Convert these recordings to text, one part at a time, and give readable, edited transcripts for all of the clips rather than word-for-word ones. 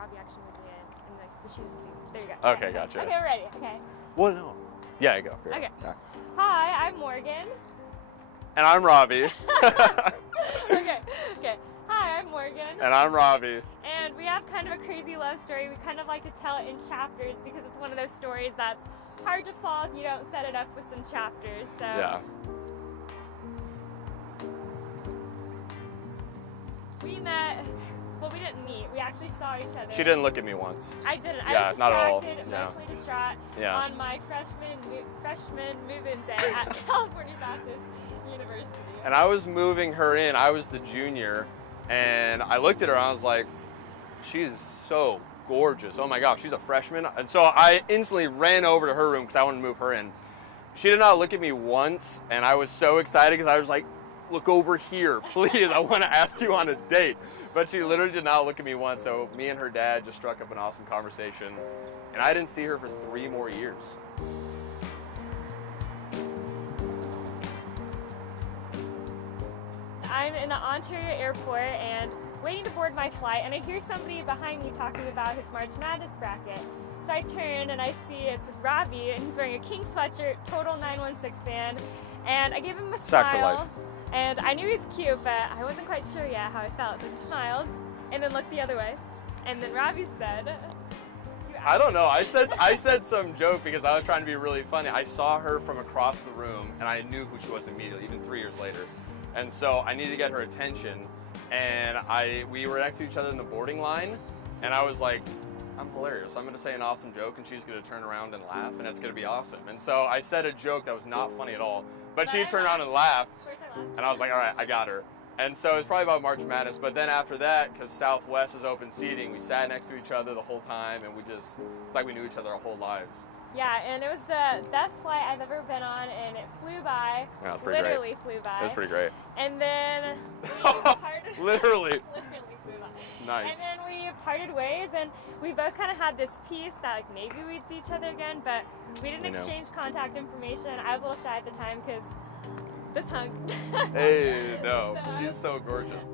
Robbie actually moved me in the shooting scene. There you go. Okay, gotcha. Okay, we're ready. Okay. Well, no. Yeah, you go. Great. Okay. Yeah. Hi, I'm Morgan. And I'm Robbie. Okay. Hi, I'm Morgan. And I'm Robbie. And we have kind of a crazy love story. We kind of like to tell it in chapters because it's one of those stories that's hard to follow if you don't set it up with some chapters. So. Yeah. We met. Well, we didn't meet. We actually saw each other. She didn't look at me once. I didn't. Yeah, I was not at all. distracted, Yeah. emotionally distraught on my freshman move-in day at California Baptist University. And I was moving her in. I was the junior, and I looked at her and I was like, she's so gorgeous. Oh my gosh, she's a freshman. And so I instantly ran over to her room because I wanted to move her in. She did not look at me once, and I was so excited because I was like, look over here, please. I want to ask you on a date. But she literally did not look at me once. So me and her dad just struck up an awesome conversation. And I didn't see her for 3 more years. I'm in the Ontario airport and waiting to board my flight, and I hear somebody behind me talking about his March Madness bracket. So I turn and I see it's Robbie, and he's wearing a King sweatshirt, total 916 fan. And I gave him a Sack for smile. life. And I knew he was cute, but I wasn't quite sure yet how I felt. So I just smiled and then looked the other way. And then Robbie said, I don't know. I said some joke because I was trying to be really funny. I saw her from across the room, and I knew who she was immediately, even 3 years later. And so I needed to get her attention, and we were next to each other in the boarding line, and I was like, I'm hilarious. I'm going to say an awesome joke, and she's going to turn around and laugh, and it's going to be awesome. And so I said a joke that was not funny at all, but she turned around and laughed, and I was like, all right, I got her. And so it's probably about March Madness, but then after that, because Southwest is open seating, we sat next to each other the whole time, and it's like we knew each other our whole lives. Yeah, and it was the best flight I've ever been on, and it flew by. Yeah, it was pretty literally flew by. It was pretty great. And then Literally. Literally flew by. Nice. And then we parted ways, and we both kind of had this peace that like maybe we'd see each other again, but we didn't exchange contact information. I was a little shy at the time because this hunk. Hey, no, So she's so gorgeous.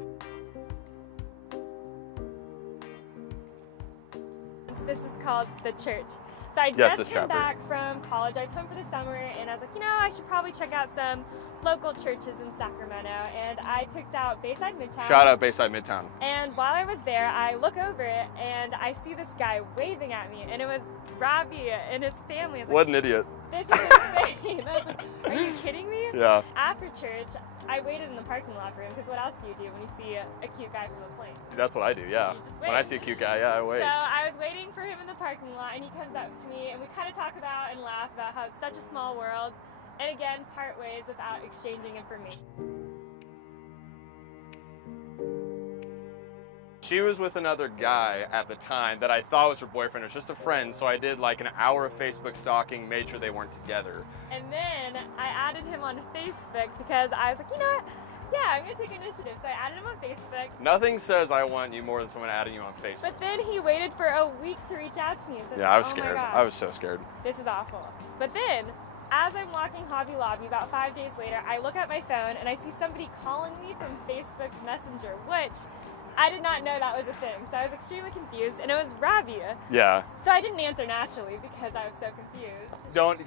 This is called The Church. So I just came back from college. I was home for the summer, and I was like, you know, I should probably check out some local churches in Sacramento. And I picked out Bayside Midtown. Shout out Bayside Midtown. And while I was there, I look over it, and I see this guy waving at me, and it was Robbie and his family. I was like, what an idiot. This is insane. I was like, are you kidding me? Yeah. After church, I waited in the parking lot for him, because what else do you do when you see a cute guy from a plane? That's what I do, yeah. You just wait. When I see a cute guy, yeah, I wait. So I was waiting for him in the parking lot, and he comes up to me, and we kind of talk about and laugh about how it's such a small world, and again, part ways about exchanging information. She was with another guy at the time that I thought was her boyfriend. It was just a friend, so I did like an hour of Facebook stalking, made sure they weren't together. And then I added him on Facebook because I was like, you know what? Yeah, I'm going to take initiative. So I added him on Facebook. Nothing says I want you more than someone adding you on Facebook. But then he waited for a week to reach out to me. So yeah, I was oh scared. My gosh, I was so scared. This is awful. But then, as I'm walking Hobby Lobby about 5 days later, I look at my phone and I see somebody calling me from Facebook Messenger, which I did not know that was a thing. So I was extremely confused, and it was Robbie. Yeah. So I didn't answer naturally because I was so confused. Don't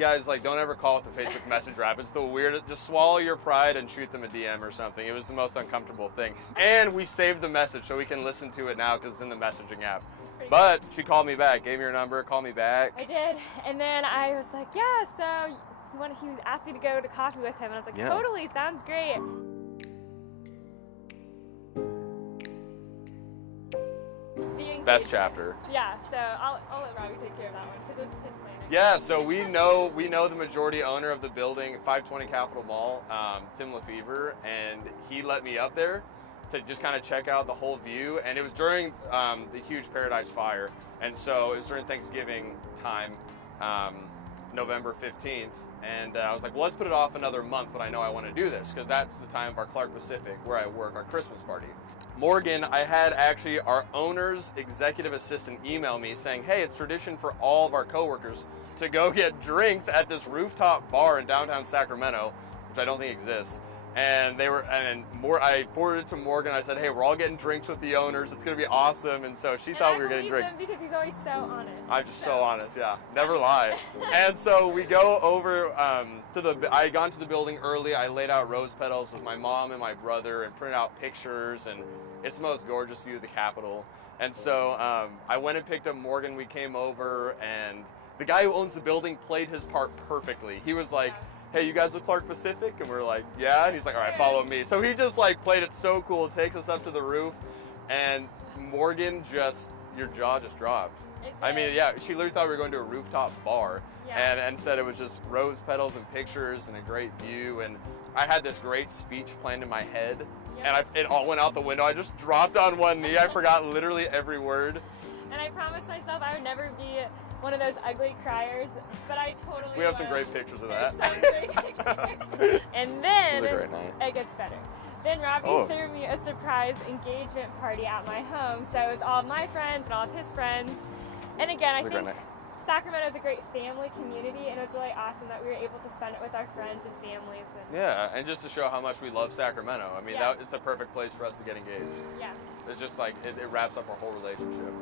ever call it the Facebook Messenger app. It's the weirdest. Just swallow your pride and shoot them a DM or something. It was the most uncomfortable thing. And we saved the message so we can listen to it now because it's in the messaging app. But she called me back, gave me her number, called me back. I did, and then I was like, yeah, so he asked me to go to coffee with him, and I was like, yeah. Totally, sounds great. Best chapter. Yeah, so I'll let Robbie take care of that one because it's his plan. Yeah, so we know the majority owner of the building, 520 Capitol Mall, Tim Lefevre, and he let me up there to just kind of check out the whole view. And it was during the huge Paradise Fire, and so it was during Thanksgiving time, November 15th. And I was like, well, let's put it off another month, but I know I want to do this because that's the time of our Clark Pacific, where I work, our Christmas party. Morgan, I had actually our owner's executive assistant email me saying, hey, it's tradition for all of our coworkers to go get drinks at this rooftop bar in downtown Sacramento, which I don't think exists. And I forwarded it to Morgan. I said, hey, we're all getting drinks with the owners. It's going to be awesome. And so she thought we were getting drinks. Him because he's always so honest. I'm just so honest, yeah. Never lie. And so we go over I had gone to the building early. I laid out rose petals with my mom and my brother and printed out pictures. And it's the most gorgeous view of the Capitol. And so I went and picked up Morgan. We came over, and the guy who owns the building played his part perfectly. He was like, hey, you guys with Clark Pacific? And we're like, yeah. And he's like, all right, follow me. So he just like played it so cool. It takes us up to the roof, and Morgan your jaw just dropped. I mean, yeah, she literally thought we were going to a rooftop bar, and said it was just rose petals and pictures and a great view. And I had this great speech planned in my head, and it all went out the window. I just dropped on one knee. I forgot literally every word. And I promised myself I would never be one of those ugly criers, but I totally We have some great pictures of that. Some great pictures. And then it was a great night. It gets better. Then Robbie threw me a surprise engagement party at my home. So it was all of my friends and all of his friends. And again, I think Sacramento is a great family community, and it was really awesome that we were able to spend it with our friends and families. Yeah, and just to show how much we love Sacramento. I mean, it's the perfect place for us to get engaged. Yeah. It's just like, it wraps up our whole relationship.